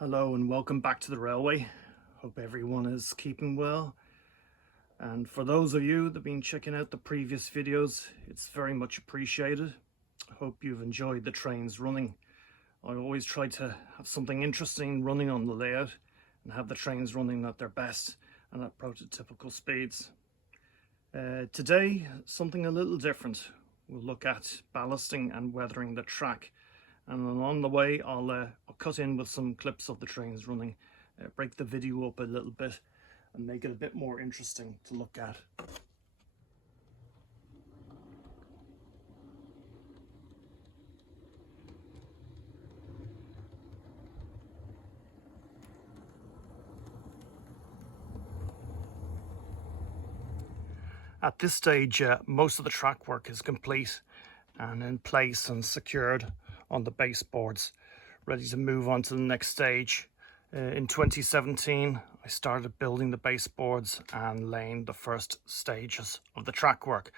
Hello and welcome back to the railway. Hope everyone is keeping well. And for those of you that have been checking out the previous videos, it's very much appreciated. I hope you've enjoyed the trains running. I always try to have something interesting running on the layout and have the trains running at their best and at prototypical speeds. Today, something a little different. We'll look at ballasting and weathering the track. And along the way, I'll cut in with some clips of the trains running, break the video up a little bit and make it a bit more interesting to look at. At this stage, most of the track work is complete and in place and secured on the baseboards, ready to move on to the next stage. In 2017, I started building the baseboards and laying the first stages of the track work.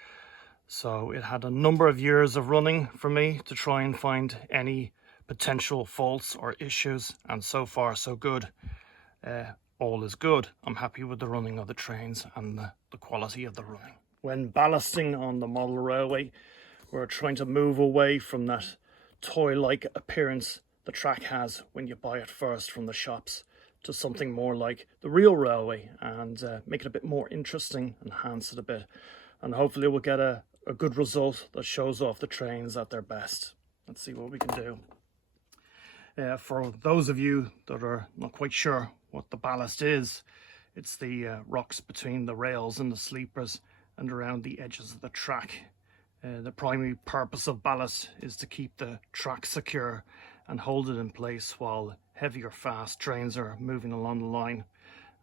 So it had a number of years of running for me to try and find any potential faults or issues, and so far so good. All is good. I'm happy with the running of the trains and the quality of the running. When ballasting on the model railway, we're trying to move away from that toy-like appearance the track has when you buy it first from the shops to something more like the real railway and make it a bit more interesting, enhance it a bit, and hopefully we'll get a good result that shows off the trains at their best. Let's see what we can do. For those of you that are not quite sure what the ballast is, it's the rocks between the rails and the sleepers and around the edges of the track. The primary purpose of ballast is to keep the track secure and hold it in place while heavy or fast trains are moving along the line.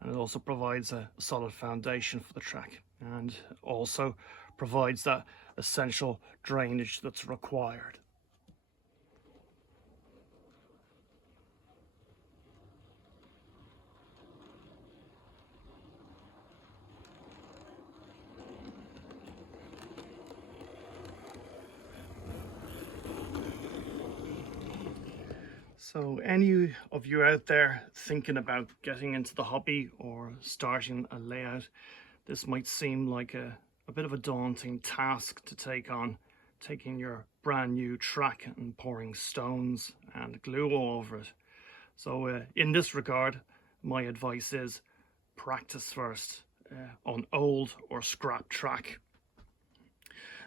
And it also provides a solid foundation for the track and also provides that essential drainage that's required. So any of you out there thinking about getting into the hobby or starting a layout, this might seem like a bit of a daunting task to take on, taking your brand new track and pouring stones and glue all over it. So in this regard, my advice is practice first on old or scrap track.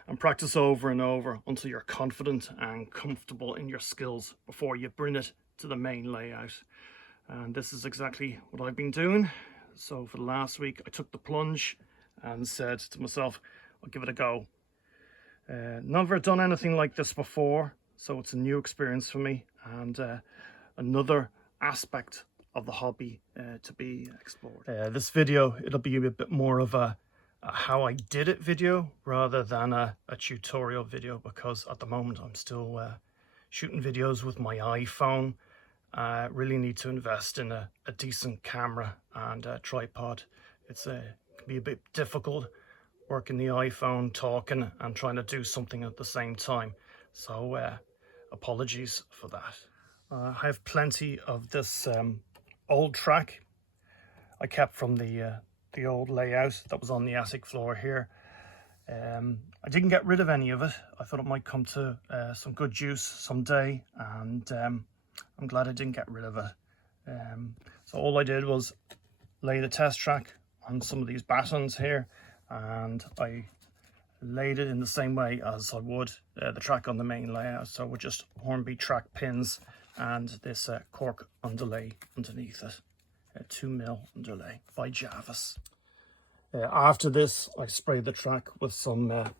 And practice over and over until you're confident and comfortable in your skills before you bring it to the main layout. And this is exactly what I've been doing. So for the last week, I took the plunge and said to myself, I'll give it a go. Never done anything like this before, so it's a new experience for me and another aspect of the hobby to be explored. This video, it'll be a bit more of a how I did it video rather than a tutorial video, because at the moment I'm still shooting videos with my iPhone. I really need to invest in a decent camera and a tripod. It can be a bit difficult working the iPhone, talking and trying to do something at the same time. So apologies for that. I have plenty of this old track I kept from the old layout that was on the attic floor here. I didn't get rid of any of it. I thought it might come to some good use someday, and I'm glad I didn't get rid of it. So all I did was lay the test track on some of these battens here, and I laid it in the same way as I would the track on the main layout. So with just Hornby track pins and this cork underlay underneath it. 2mm underlay by Jarvis. After this, I sprayed the track with some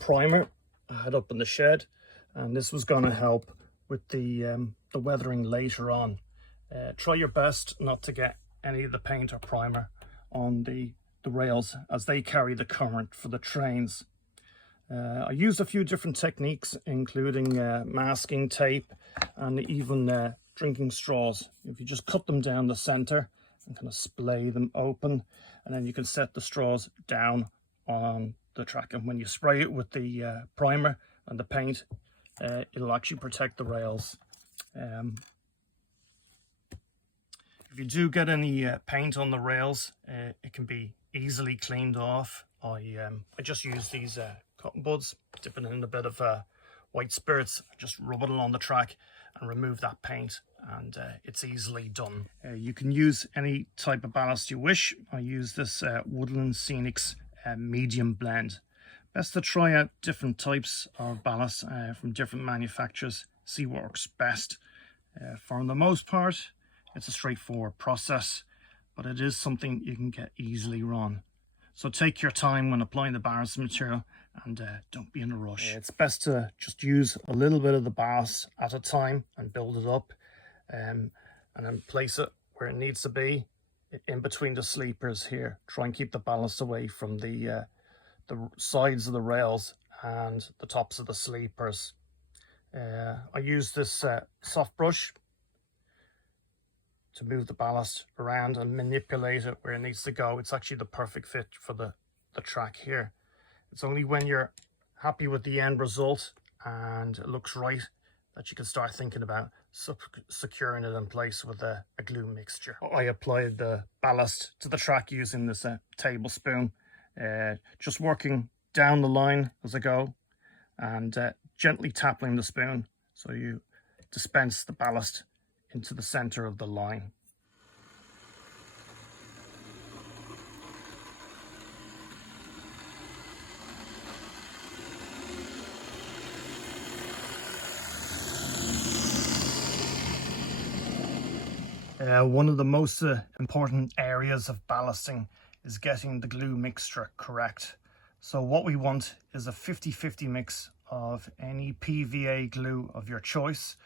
primer I had up in the shed, and this was going to help with the weathering later on. Try your best not to get any of the paint or primer on the rails, as they carry the current for the trains. I used a few different techniques, including masking tape and even drinking straws. If you just cut them down the center and kind of splay them open, and then you can set the straws down on the track, and when you spray it with the primer and the paint, it'll actually protect the rails. If you do get any paint on the rails, it can be easily cleaned off. I just use these cotton buds, dip it in a bit of white spirits, just rub it along the track and remove that paint, and it's easily done. You can use any type of ballast you wish. I use this Woodland Scenics medium blend. Best to try out different types of ballast from different manufacturers, see what works best. For the most part, it's a straightforward process, but it is something you can get easily wrong. So take your time when applying the ballast material, and don't be in a rush. It's best to just use a little bit of the ballast at a time and build it up, and then place it where it needs to be, in between the sleepers here. Try and keep the ballast away from the sides of the rails and the tops of the sleepers. I use this soft brush to move the ballast around and manipulate it where it needs to go. It's actually the perfect fit for the track here. It's only when you're happy with the end result and it looks right that you can start thinking about securing it in place with a glue mixture. I applied the ballast to the track using this tablespoon, just working down the line as I go, and gently tapping the spoon so you dispense the ballast into the center of the line. One of the most important areas of ballasting is getting the glue mixture correct. So what we want is a 50-50 mix of any PVA glue of your choice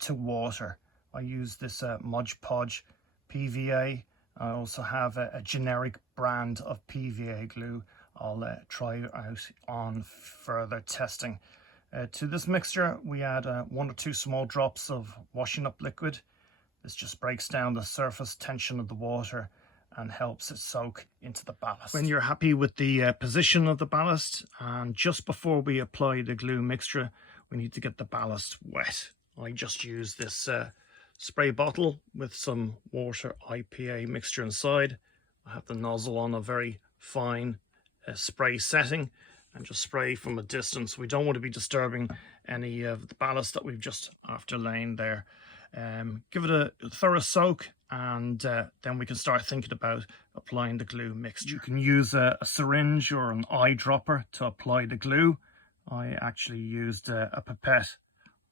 to water. I use this Mod Podge PVA. I also have a generic brand of PVA glue I'll try out on further testing. To this mixture we add 1 or 2 small drops of washing up liquid. This just breaks down the surface tension of the water and helps it soak into the ballast. When you're happy with the position of the ballast, and just before we apply the glue mixture, we need to get the ballast wet. I just use this spray bottle with some water IPA mixture inside. I have the nozzle on a very fine spray setting and just spray from a distance. We don't want to be disturbing any of the ballast that we've just after laying there. Give it a thorough soak, and then we can start thinking about applying the glue mixture. You can use a syringe or an eyedropper to apply the glue. I actually used a pipette.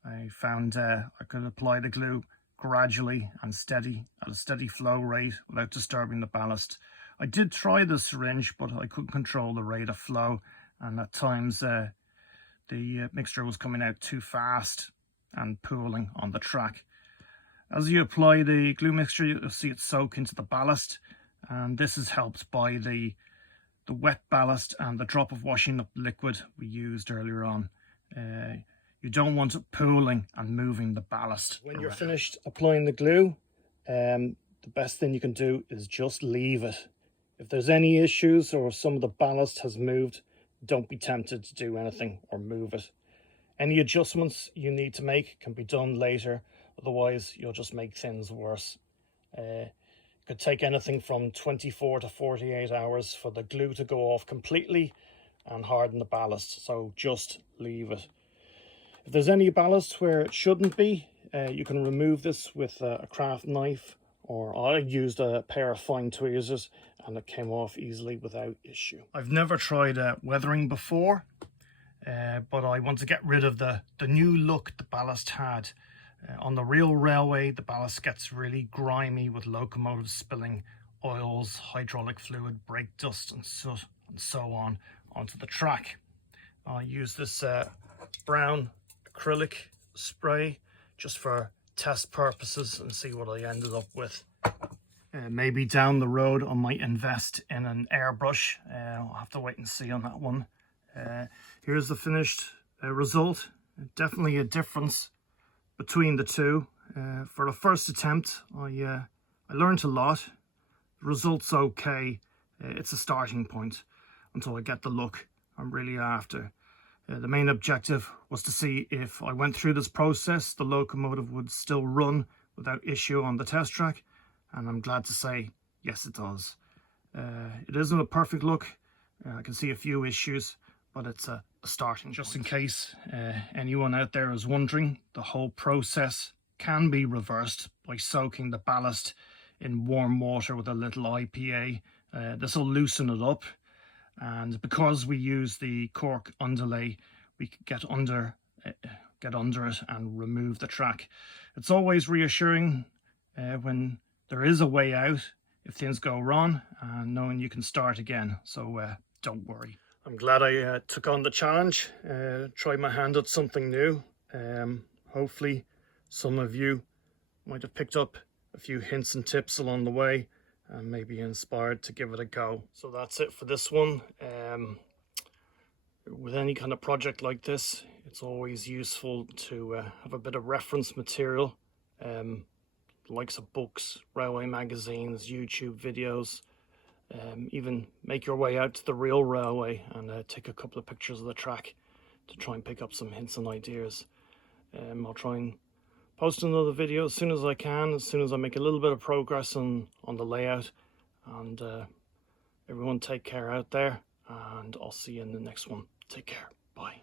I found I could apply the glue gradually and at a steady flow rate without disturbing the ballast. I did try the syringe, but I couldn't control the rate of flow, and at times the mixture was coming out too fast and pooling on the track. As you apply the glue mixture, you'll see it soak into the ballast, and this is helped by the wet ballast and the drop of washing up liquid we used earlier on. You don't want it pooling and moving the ballast. When you're finished applying the glue, the best thing you can do is just leave it. If there's any issues or some of the ballast has moved, don't be tempted to do anything or move it. Any adjustments you need to make can be done later. Otherwise, you'll just make things worse. It could take anything from 24 to 48 hours for the glue to go off completely and harden the ballast, so just leave it. If there's any ballast where it shouldn't be, you can remove this with a craft knife, or I used a pair of fine tweezers and it came off easily without issue. I've never tried weathering before, but I want to get rid of the new look the ballast had. On the real railway, the ballast gets really grimy with locomotives spilling oils, hydraulic fluid, brake dust and soot and so on onto the track. I use this brown acrylic spray just for test purposes and see what I ended up with. Maybe down the road I might invest in an airbrush. I'll have to wait and see on that one. Here's the finished result. Definitely a difference between the two. For the first attempt, I learned a lot. The result's okay. It's a starting point until I get the look I'm really after. The main objective was to see if I went through this process, the locomotive would still run without issue on the test track, and I'm glad to say, yes, it does. It isn't a perfect look. I can see a few issues, but it's a starting just point. In case anyone out there is wondering, the whole process can be reversed by soaking the ballast in warm water with a little IPA. This will loosen it up, and because we use the cork underlay, we can get under it and remove the track. It's always reassuring when there is a way out if things go wrong, and knowing you can start again, so don't worry. I'm glad I took on the challenge, tried my hand at something new. Hopefully some of you might have picked up a few hints and tips along the way and maybe inspired to give it a go. So that's it for this one. With any kind of project like this, it's always useful to have a bit of reference material, likes of books, railway magazines, YouTube videos. Even make your way out to the real railway and take a couple of pictures of the track to try and pick up some hints and ideas. I'll try and post another video as soon as I can, as soon as I make a little bit of progress on the layout. And everyone take care out there, and I'll see you in the next one. Take care. Bye.